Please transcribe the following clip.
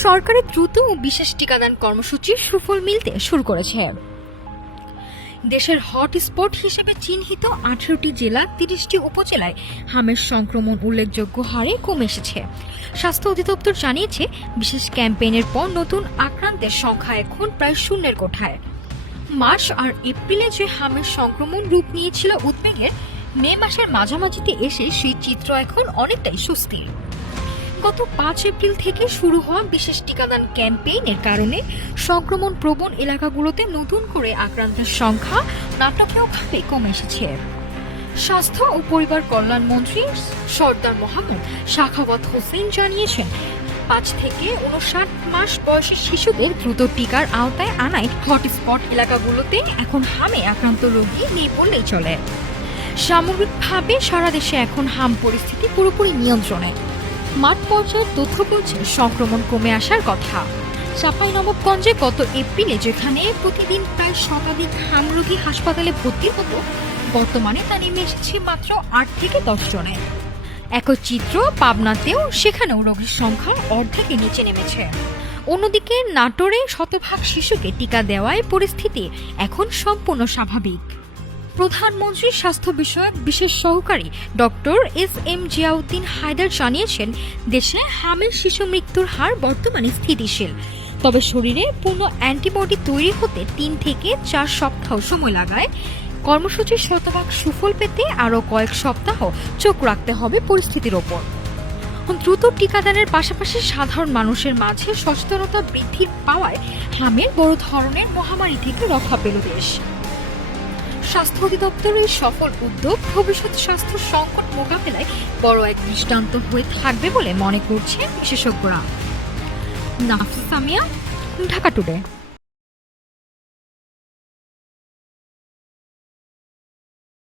সরকারের দ্রুত ও বিশেষ টিকাদান কর্মসূচির সুফল মিলতে শুরু করেছে। দেশের হটস্পট হিসেবে চিহ্নিত 18টি জেলা 30টি উপজেলায় হামের সংক্রমণ উল্লেখযোগ্য হারে কমে এসেছে। স্বাস্থ্য অধিদপ্তর জানিয়েছে, বিশেষ ক্যাম্পেইনের পর নতুন আক্রান্তের সংখ্যা এখন প্রায় শূন্যের কোঠায়। মার্চ আর এপ্রিলে যে হামের সংক্রমণ রূপ নিয়েছিল উদ্বেগের, মে মাসের মাঝামাঝিতে এসে সেই চিত্র এখন অনেকটাই স্বস্তির। গত 5 এপ্রিল থেকে শুরু হওয়া বিশেষ টিকাদান ক্যাম্পেইনের কারণে সংক্রমণ প্রবণ এলাকাগুলোতে নতুন করে আক্রান্তের সংখ্যা নাটকীয়ভাবে কমে এসেছে। স্বাস্থ্য ও পরিবার কল্যাণ মন্ত্রী সরদার মোহাম্মদ সাখাওয়াত হোসেন জানিয়েছেন, 5 থেকে 59 মাস বয়সী শিশুদের দ্রুত টিকার আওতায় আনায় হটস্পট এলাকাগুলোতে এখন হামে আক্রান্ত রোগী নেই বললেই চলে। সামগ্রিকভাবে সারা দেশে এখন হাম পরিস্থিতি পুরোপুরি নিয়ন্ত্রণে। মাঠ পর্যায়ের তথ্য বলছে সংক্রমণ কমে আসার কথা। চাঁপাইনবাবগঞ্জে গত এপ্রিলে যেখানে প্রতিদিন প্রায় শতাধিক হাম রোগী হাসপাতালে ভর্তি হতো, বর্তমানে তা নেমে এসেছে মাত্র 8 থেকে 10 জনে। একই চিত্র পাবনাতেও, সেখানেও রোগীর সংখ্যা অর্ধেকে নিচে নেমেছে। অন্যদিকে নাটোরে শতভাগ শিশুকে টিকা দেওয়ায় পরিস্থিতি এখন সম্পূর্ণ স্বাভাবিক। প্রধানমন্ত্রীর স্বাস্থ্য বিষয়ক বিশেষ সহকারী ডক্টর এস.এম. জিয়াউদ্দিন হায়দার জানিয়েছেন, দেশে হামের শিশু মৃত্যুর হার বর্তমানে স্থিতিশীল, তবে শরীরে পূর্ণ অ্যান্টিবডি তৈরি হতে 3 থেকে 4 সপ্তাহ সময় লাগায়। কর্মসূচির শতভাগ সুফল পেতে আরও কয়েক সপ্তাহ চোখ রাখতে হবে পরিস্থিতির ওপর। দ্রুত টিকাদানের পাশাপাশি সাধারণ মানুষের মাঝে সচেতনতা বৃদ্ধি পাওয়ায় হামের বড় ধরনের মহামারী থেকে রক্ষা পেল দেশ। স্বাস্থ্য অধিদপ্তরের সফল উদ্যোগ ভবিষ্যৎ স্বাস্থ্য সংকট মোকাবেলায় বড় এক দৃষ্টান্ত হয়ে থাকবে বলে মনে করছেন বিশেষজ্ঞরা। নাফিস সামিয়া, ঢাকা টুডে।